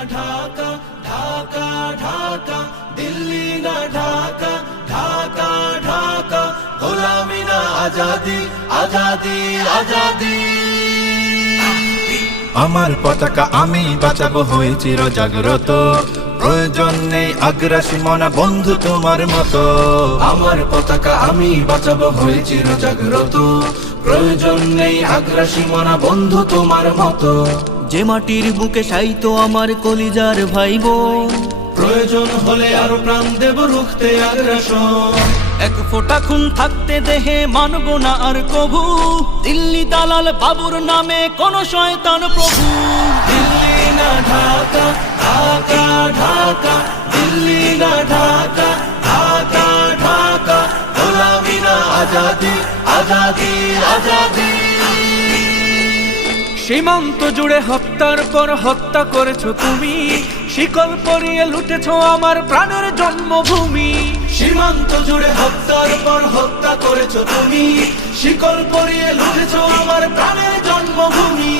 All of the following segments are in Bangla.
ঢাকা ঢাকা ঢাকা দিল্লি না ঢাকা ঢাকা ঢাকা গোলামি না আজাদি আজাদি আজাদি আমার পতাকা আমি বাঁচাবো হয়ে চির জাগ্রত প্রয়োজন নেই আগ্রাসী মনা বন্ধু তোমার মতো আমার পতাকা আমি বাঁচাবো হয়ে চির জাগ্রত প্রয়োজন নেই আগ্রাসী মনা বন্ধু তোমার মতো যে মাটির বুকে সাইতো আমার কলিজার ভাই প্রয়োজন হলে আরো প্রাণ দেব রুখতে এক ফোটা খুন থাকতে দেহে মানব না আর কভু দিল্লি দালাল বাবুর নামে কোন শয়তান প্রভু দিল্লি না ঢাকা ঢাকা ঢাকা দিল্লি না ঢাকা ঢাকা ঢাকা গোলামি না আজাদি আজাদি আজাদি সীমান্ত জুড়ে হত্যার পর হত্যা করেছ তুমি শিকল পরিয়ে লুটেছো আমার প্রাণের জন্মভূমি সীমান্ত জুড়ে হত্যার পর হত্যা করেছো তুমি শিকল পরিয়ে লুটেছো আমার প্রাণের জন্মভূমি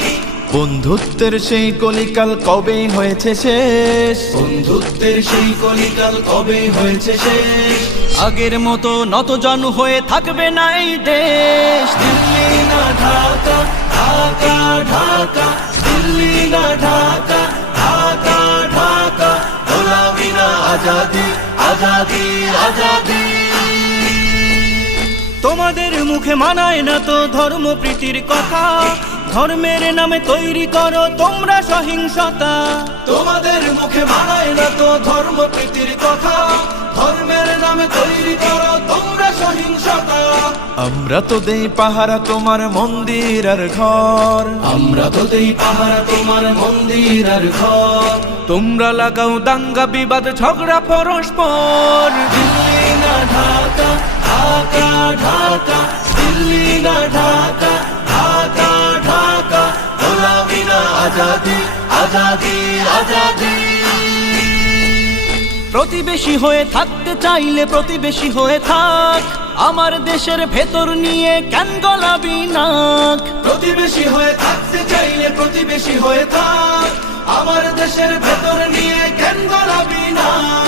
বন্ধুত্বের সেই কলিকাল কবে হয়েছে শেষ বন্ধুত্বের সেই কলিকাল কবে হয়েছে শেষ আগের মতো নতজন হয়ে থাকবে না এই দেশ দিল্লি না ঢাকা ঢাকা ঢাকা দিল্লি না ঢাকা ঢাকা ঢাকা গোলামি না আজাদি আজাদি আজাদি তোমাদের মুখে মানায় না তো ধর্ম প্রীতির কথা ধর্মের নামে তৈরি করো তোমরা সহিংসতা তোমাদের মুখে মানায় না তো ধর্ম প্রীতির কথা ধর্মের নামে তৈরি করো তোমরা সহিংসতা আমরা তো দেই পাহারা তোমার মন্দির আর ঘর আমরা তো দেই পাহারা তোমার মন্দির আর ঘর তোমরা লাগাও দাঙ্গা বিবাদ ঝগড়া পরস্পর দিল্লি না ঢাকা ঢাকা ঢাকা দিল্লি না ঢাকা আজাদি আজাদি প্রতিবেশী হয়ে থাকতে চাইলে প্রতিবেশী হয়ে থাক আমার দেশের ভেতর নিয়ে কেন গলাবি নাক প্রতিবেশী হয়ে থাকতে চাইলে প্রতিবেশী হয়ে থাক আমার দেশের ভেতর নিয়ে কেন গলাবি নাক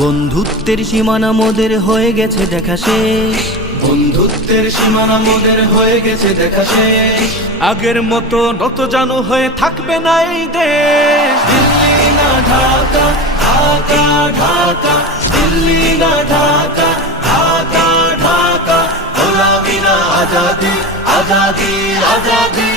বন্ধুত্বের সীমানা মোদের হয়ে গেছে দেখা শেষ বন্ধুত্বের সীমানা মোদের হয়ে গেছে দেখা শেষ আগের মতো নত জানু হয়ে থাকবে না এই দেশ দিল্লি না ঢাকা ঢাকা ঢাকা দিল্লি না ঢাকা ঢাকা ঢাকা গোলামি না আজাদি আজাদি আজাদি